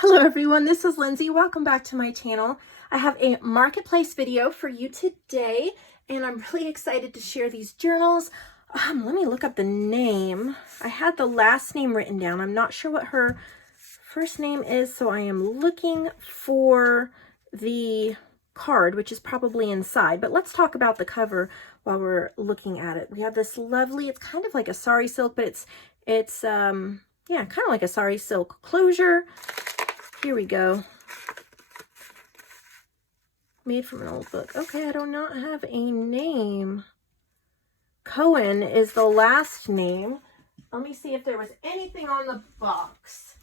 Hello everyone, this is Lindsay. Welcome back to my channel. I have a marketplace video for you today and I'm really excited to share these journals. Let me look up the name. I had the last name written down. I'm not sure what her first name is, so I am looking for the card, which is probably inside, but let's talk about the cover while we're looking at it. We have this lovely, it's kind of like a sari silk, but it's yeah, kind of like a sari silk closure. Here we go. Made from an old book. Okay, I do not have a name. Cohen is the last name. Let me see if there was anything on the box.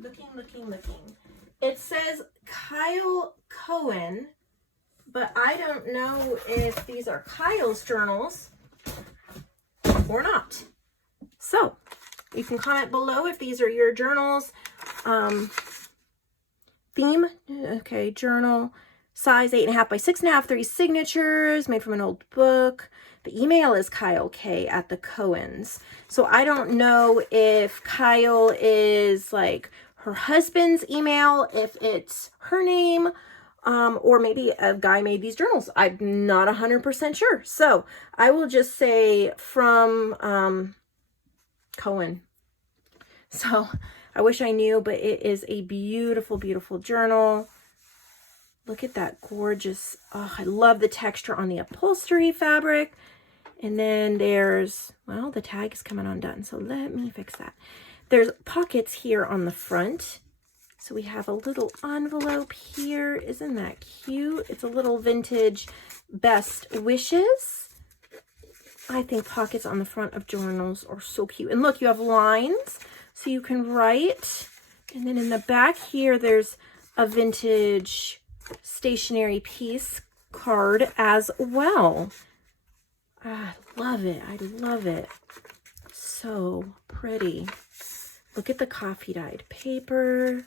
Looking. It says Kyle Cohen, but I don't know if these are Kyle's journals or not. So, you can comment below if these are your journals. Theme, okay, journal, size 8.5 by 6.5, 3 signatures, made from an old book. The email is Kyle K at the Cohens. So I don't know if Kyle is like her husband's email, if it's her name, or maybe a guy made these journals. I'm not 100% sure. So I will just say from Cohen. So I wish I knew, but it is a beautiful, beautiful journal. Look at that gorgeous, oh, I love the texture on the upholstery fabric. And then there's, well, the tag is coming undone, so let me fix that. There's pockets here on the front. So we have a little envelope here. Isn't that cute? It's a little vintage best wishes. I think pockets on the front of journals are so cute. And look, you have lines so you can write. And then in the back here, there's a vintage stationery piece card as well. I love it. I love it. So pretty. Look at the coffee dyed paper.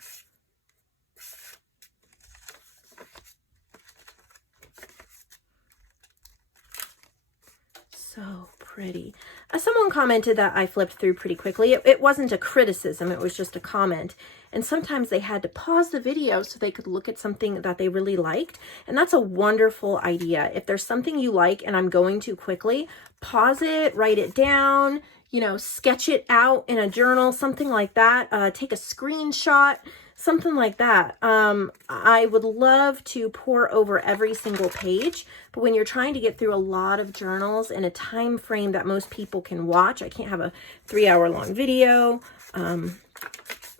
So pretty. Someone commented that I flipped through pretty quickly. It wasn't a criticism, it was just a comment. And sometimes they had to pause the video so they could look at something that they really liked. And that's a wonderful idea. If there's something you like and I'm going too quickly, pause it, write it down, you know, sketch it out in a journal, something like that. Take a screenshot, something like that. I would love to pour over every single page, but when you're trying to get through a lot of journals in a time frame that most people can watch, I can't have a 3-hour-long video,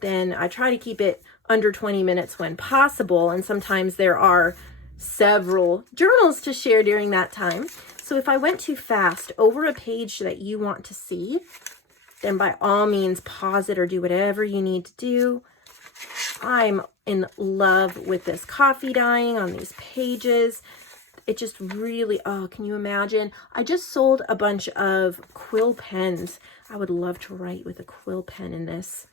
then I try to keep it under 20 minutes when possible, and sometimes there are several journals to share during that time. So if I went too fast over a page that you want to see, then by all means pause it or do whatever you need to do. I'm in love with this coffee dyeing on these pages. It just really, oh, can you imagine? I just sold a bunch of quill pens. I would love to write with a quill pen in this.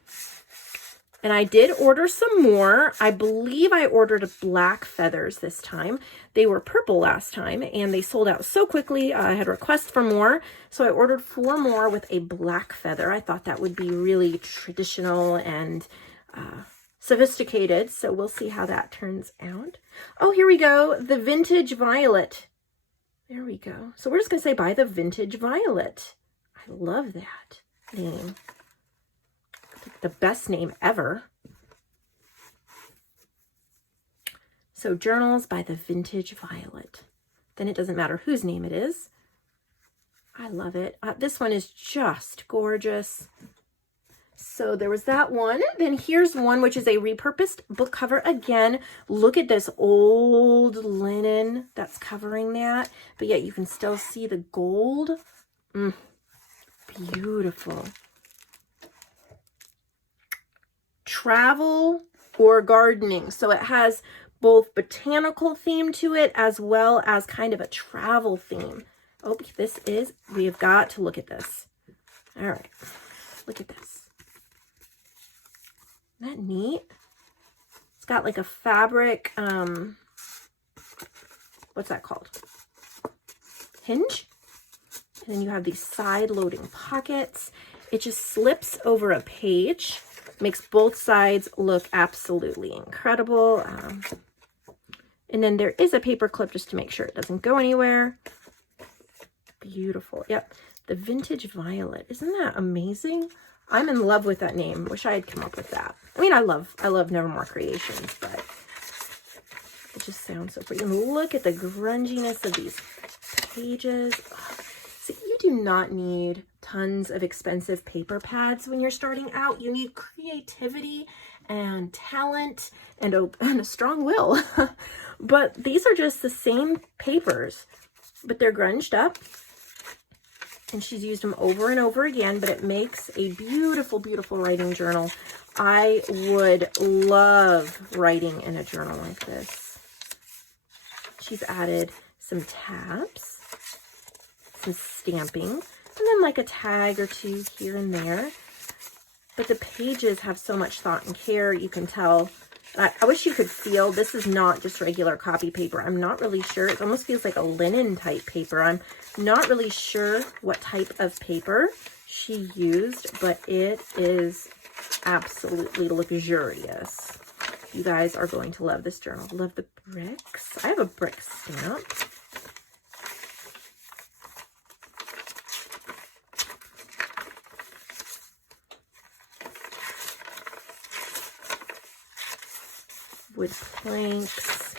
And I did order some more. I believe I ordered black feathers this time. They were purple last time and they sold out so quickly. I had requests for more. So I ordered 4 more with a black feather. I thought that would be really traditional and sophisticated. So we'll see how that turns out. Oh, here we go. The Vintage Violet. There we go. So we're just going to say buy the Vintage Violet. I love that name. The best name ever. So journals by the Vintage Violet. Then it doesn't matter whose name it is. I love it. This one is just gorgeous. So there was that one. Then here's one which is a repurposed book cover again. Look at this old linen that's covering that, but yet you can still see the gold. Beautiful. Travel or gardening. So it has both botanical theme to it as well as kind of a travel theme. Oh, this is, we have got to look at this. All right, look at this. Isn't that neat? It's got like a fabric, what's that called? Hinge? And then you have these side loading pockets. It just slips over a page. Makes both sides look absolutely incredible. And then there is a paper clip just to make sure it doesn't go anywhere. Beautiful. Yep. The Vintage Violet. Isn't that amazing? I'm in love with that name. Wish I had come up with that. I mean, I love Nevermore Creations, but it just sounds so pretty. And look at the grunginess of these pages. Oh, so you do not need tons of expensive paper pads when you're starting out. You need creativity and talent and a strong will. But these are just the same papers, but they're grunged up. And she's used them over and over again, but it makes a beautiful, beautiful writing journal. I would love writing in a journal like this. She's added some tabs, some stamping, and then like a tag or two here and there. But the pages have so much thought and care, you can tell. I wish you could feel, this is not just regular copy paper. I'm not really sure. It almost feels like a linen type paper. I'm not really sure what type of paper she used, but it is absolutely luxurious. You guys are going to love this journal. Love the bricks. I have a brick stamp. Wood planks.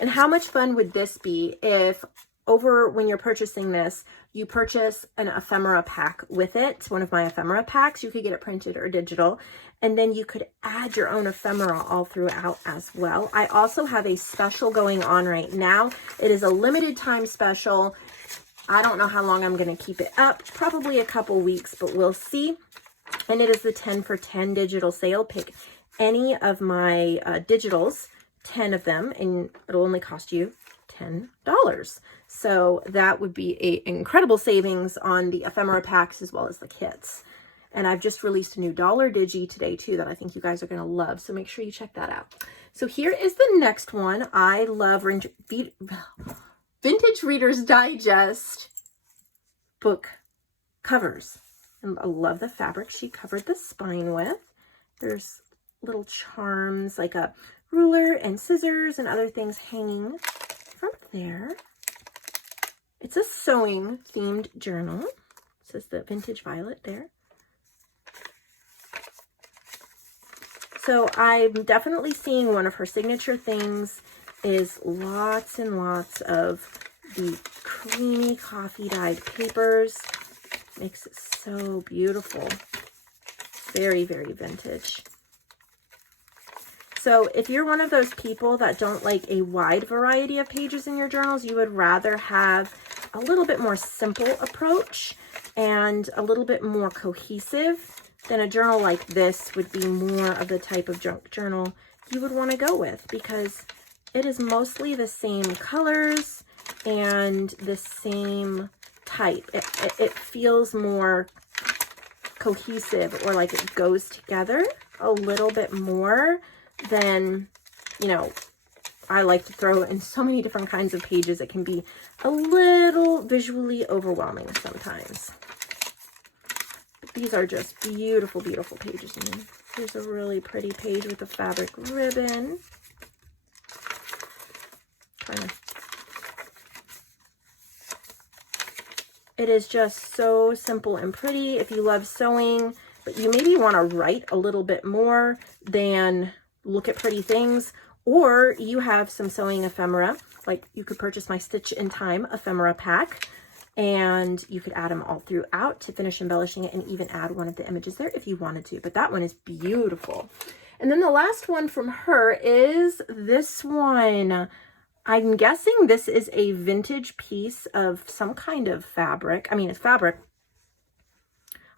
And how much fun would this be if when you're purchasing this, you purchase an ephemera pack with it, one of my ephemera packs. You could get it printed or digital, and then you could add your own ephemera all throughout as well. I also have a special going on right now. It is a limited time special. I don't know how long I'm going to keep it up, probably a couple weeks, but we'll see. And it is the 10 for 10 digital sale. Pick any of my digitals, 10 of them, and it'll only cost you $10. So that would be an incredible savings on the ephemera packs as well as the kits. And I've just released a new dollar digi today too that I think you guys are going to love. So make sure you check that out. So here is the next one. I love Vintage Reader's Digest book covers. And I love the fabric she covered the spine with. There's little charms like a ruler and scissors and other things hanging from there. It's a sewing themed journal. It says the Vintage Violet there. So I'm definitely seeing one of her signature things is lots and lots of the creamy coffee dyed papers. Makes it so beautiful. Very, very vintage. So if you're one of those people that don't like a wide variety of pages in your journals, you would rather have a little bit more simple approach and a little bit more cohesive, then a journal like this would be more of the type of journal you would want to go with, because it is mostly the same colors and the same type. It feels more cohesive, or like it goes together a little bit more than, you know, I like to throw in so many different kinds of pages. It can be a little visually overwhelming sometimes. But these are just beautiful, beautiful pages. And here's a really pretty page with a fabric ribbon. It is just so simple and pretty. If you love sewing, but you maybe want to write a little bit more than look at pretty things, or you have some sewing ephemera, like you could purchase my Stitch in Time ephemera pack, and you could add them all throughout to finish embellishing it, and even add one of the images there if you wanted to. But that one is beautiful. And then the last one from her is this one. I'm guessing this is a vintage piece of some kind of fabric. I mean, it's fabric.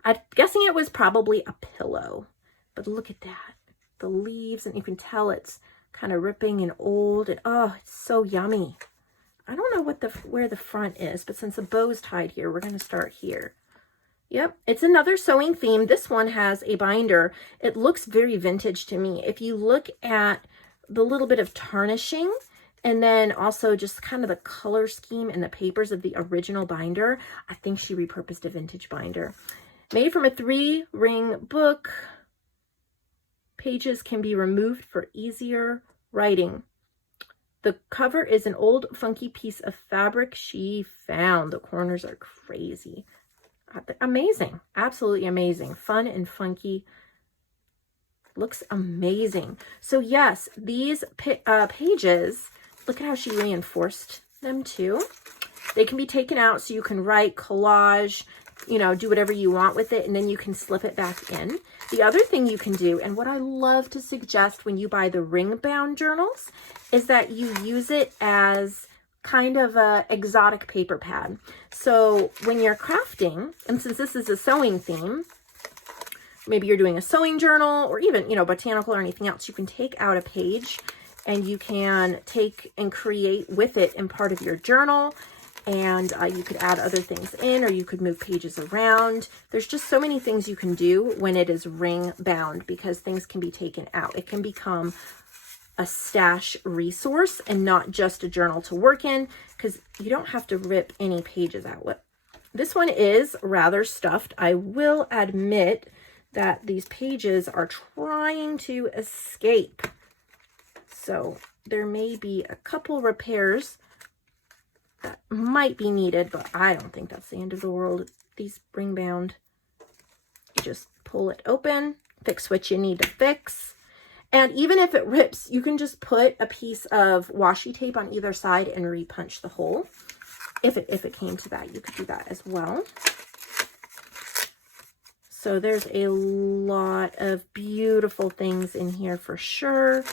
I'm guessing it was probably a pillow, but look at that. The leaves, and you can tell it's kind of ripping and old, and oh, it's so yummy. I don't know what where the front is, but since the bow's tied here, we're going to start here. Yep, it's another sewing theme. This one has a binder. It looks very vintage to me. If you look at the little bit of tarnishing, and then also just kind of the color scheme and the papers of the original binder, I think she repurposed a vintage binder. Made from a 3-ring book. Pages can be removed for easier writing. The cover is an old funky piece of fabric she found. The corners are crazy. Amazing. Absolutely amazing. Fun and funky. Looks amazing. So yes, these pages, look at how she reinforced them too. They can be taken out so you can write, collage, you know, do whatever you want with it, and then you can slip it back in. The other thing you can do, and what I love to suggest when you buy the ring bound journals, is that you use it as kind of a exotic paper pad. So when you're crafting, and since this is a sewing theme, maybe you're doing a sewing journal or even, you know, botanical or anything else, you can take out a page and you can take and create with it in part of your journal. And you could add other things in, or you could move pages around. There's just so many things you can do when it is ring bound, because things can be taken out. It can become a stash resource and not just a journal to work in, because you don't have to rip any pages out. This one is rather stuffed. I will admit that these pages are trying to escape. So there may be a couple repairs that might be needed, but I don't think that's the end of the world. These ring bound, you just pull it open, fix what you need to fix. And even if it rips, you can just put a piece of washi tape on either side and repunch the hole. If it came to that, you could do that as well. So there's a lot of beautiful things in here for sure.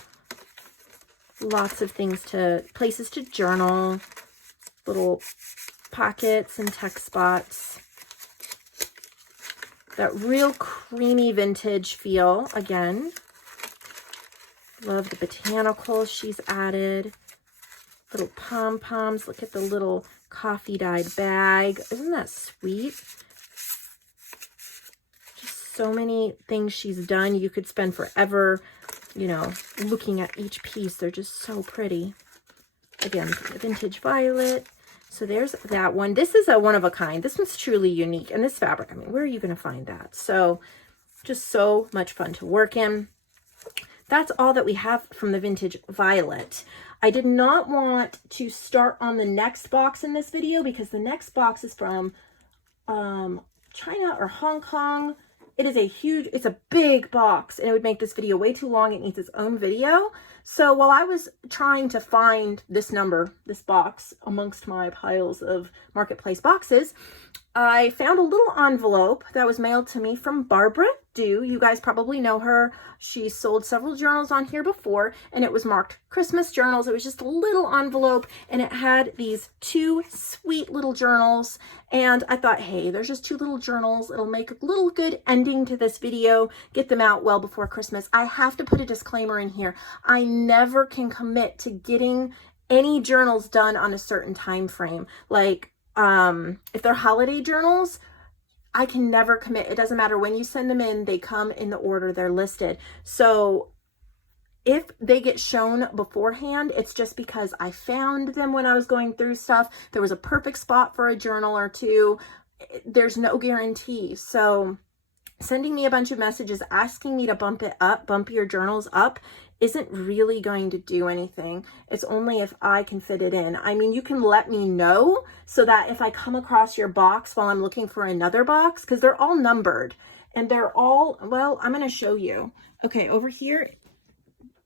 Lots of things places to journal. Little pockets and text spots. That real creamy vintage feel again. Love the botanicals she's added. Little pom-poms. Look at the little coffee dyed bag. Isn't that sweet? Just so many things she's done. You could spend forever, you know, looking at each piece. They're just so pretty. Again, vintage violet. So there's that one. This is a one of a kind. This one's truly unique. And this fabric, I mean, where are you going to find that? So just so much fun to work in. That's all that we have from the vintage violet. I did not want to start on the next box in this video because the next box is from China or Hong Kong. It is it's a big box, and it would make this video way too long. It needs its own video. So while I was trying to find this box amongst my piles of marketplace boxes, I found a little envelope that was mailed to me from Barbara Dew. You guys probably know her. She sold several journals on here before, and it was marked Christmas journals. It was just a little envelope, and it had these two sweet little journals. And I thought, hey, there's just two little journals. It'll make a little good ending to this video. Get them out well before Christmas. I have to put a disclaimer in here. I never can commit to getting any journals done on a certain time frame. Like, if they're holiday journals, I can never commit. It doesn't matter when you send them in, they come in the order they're listed. So if they get shown beforehand, it's just because I found them when I was going through stuff. There was a perfect spot for a journal or two. There's no guarantee. So sending me a bunch of messages asking me to bump your journals up isn't really going to do anything. It's only if I can fit it in. I mean, you can let me know so that if I come across your box while I'm looking for another box, because they're all numbered and they're all, well, I'm going to show you. Okay, over here,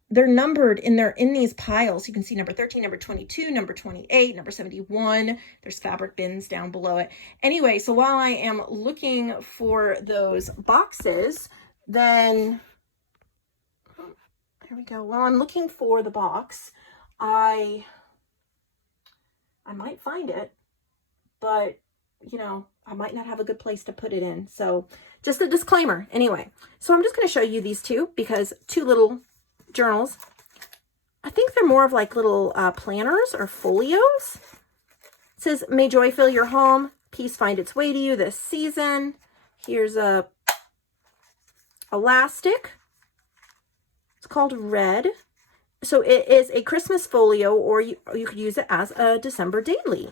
they're numbered and they're in these piles. You can see number 13, number 22, number 28, number 71. There's fabric bins down below it. Anyway, so while I am looking for those boxes, then here we go. While I'm looking for the box, I might find it, but you know, I might not have a good place to put it in. So just a disclaimer. Anyway, so I'm just going to show you these two because two little journals. I think they're more of like little planners or folios. It says, "May joy fill your home, peace find its way to you this season." Here's a elastic. It's called Red. So it is a Christmas folio, or you could use it as a December daily.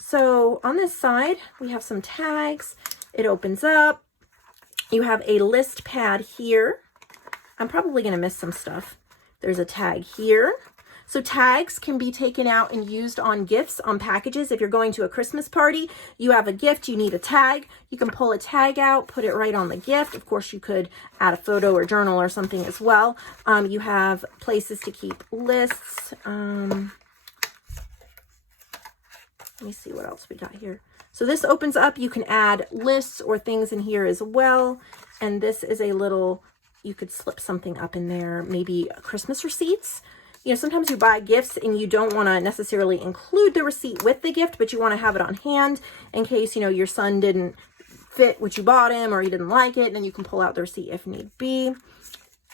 So on this side, we have some tags. It opens up. You have a list pad here. I'm probably going to miss some stuff. There's a tag here. So tags can be taken out and used on gifts, on packages. If you're going to a Christmas party, you have a gift, you need a tag. You can pull a tag out, put it right on the gift. Of course, you could add a photo or journal or something as well. You have places to keep lists. Let me see what else we got here. So this opens up. You can add lists or things in here as well. And this is a little, you could slip something up in there, maybe Christmas receipts. You know, sometimes you buy gifts and you don't want to necessarily include the receipt with the gift, but you want to have it on hand in case, you know, your son didn't fit what you bought him or he didn't like it, and then you can pull out the receipt if need be.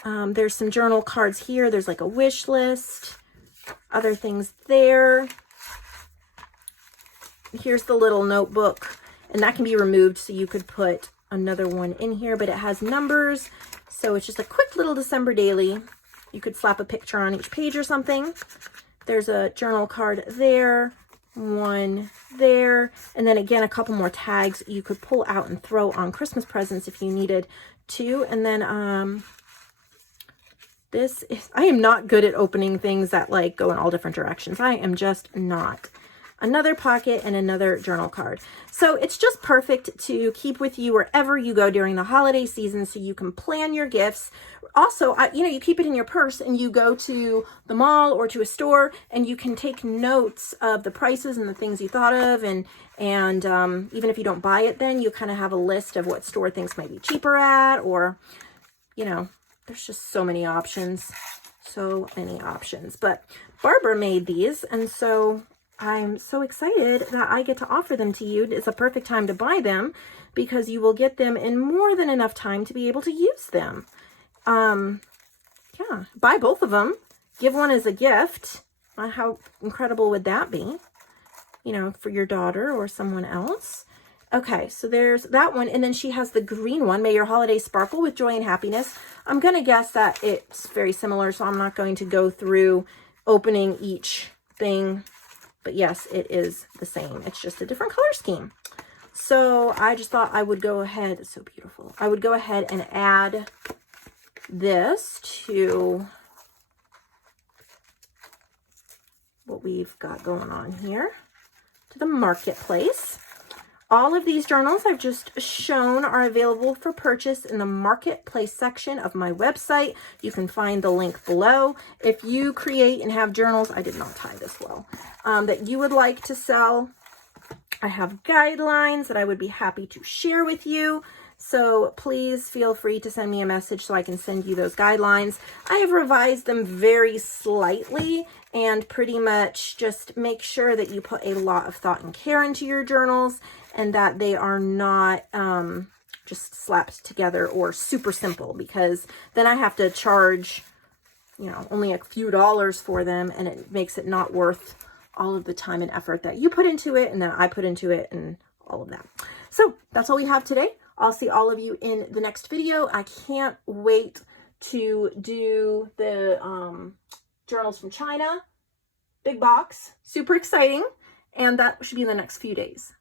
There's some journal cards here. There's like a wish list, other things there. Here's the little notebook, and that can be removed, so you could put another one in here, but it has numbers. So it's just a quick little December daily. You could slap a picture on each page or something. There's a journal card there, one there, and then again, a couple more tags you could pull out and throw on Christmas presents if you needed to. And then this is, I am not good at opening things that like go in all different directions. I am just not. Another pocket and another journal card. So it's just perfect to keep with you wherever you go during the holiday season, so you can plan your gifts. Also, you know, you keep it in your purse and you go to the mall or to a store and you can take notes of the prices and the things you thought of. And even if you don't buy it, then you kind of have a list of what store things might be cheaper at, or, you know, there's just so many options, But Barbara made these, and so I'm so excited that I get to offer them to you. It's a perfect time to buy them because you will get them in more than enough time to be able to use them. Yeah, buy both of them. Give one as a gift. How incredible would that be? You know, for your daughter or someone else. Okay, so there's that one. And then she has the green one. May your holidays sparkle with joy and happiness. I'm going to guess that it's very similar, so I'm not going to go through opening each thing. But yes, it is the same. It's just a different color scheme. So I just thought I would go ahead. It's so beautiful. I would go ahead and add this to what we've got going on here, to the marketplace. All of these journals I've just shown are available for purchase in the marketplace section of my website. You can find the link below. If you create and have journals, I did not tie this well, that you would like to sell, I have guidelines that I would be happy to share with you. So please feel free to send me a message so I can send you those guidelines. I have revised them very slightly and pretty much just make sure that you put a lot of thought and care into your journals and that they are not just slapped together or super simple, because then I have to charge, you know, only a few dollars for them, and it makes it not worth all of the time and effort that you put into it and then I put into it and all of that. So that's all we have today. I'll see all of you in the next video. I can't wait to do the journals from China. Big box, super exciting. And that should be in the next few days.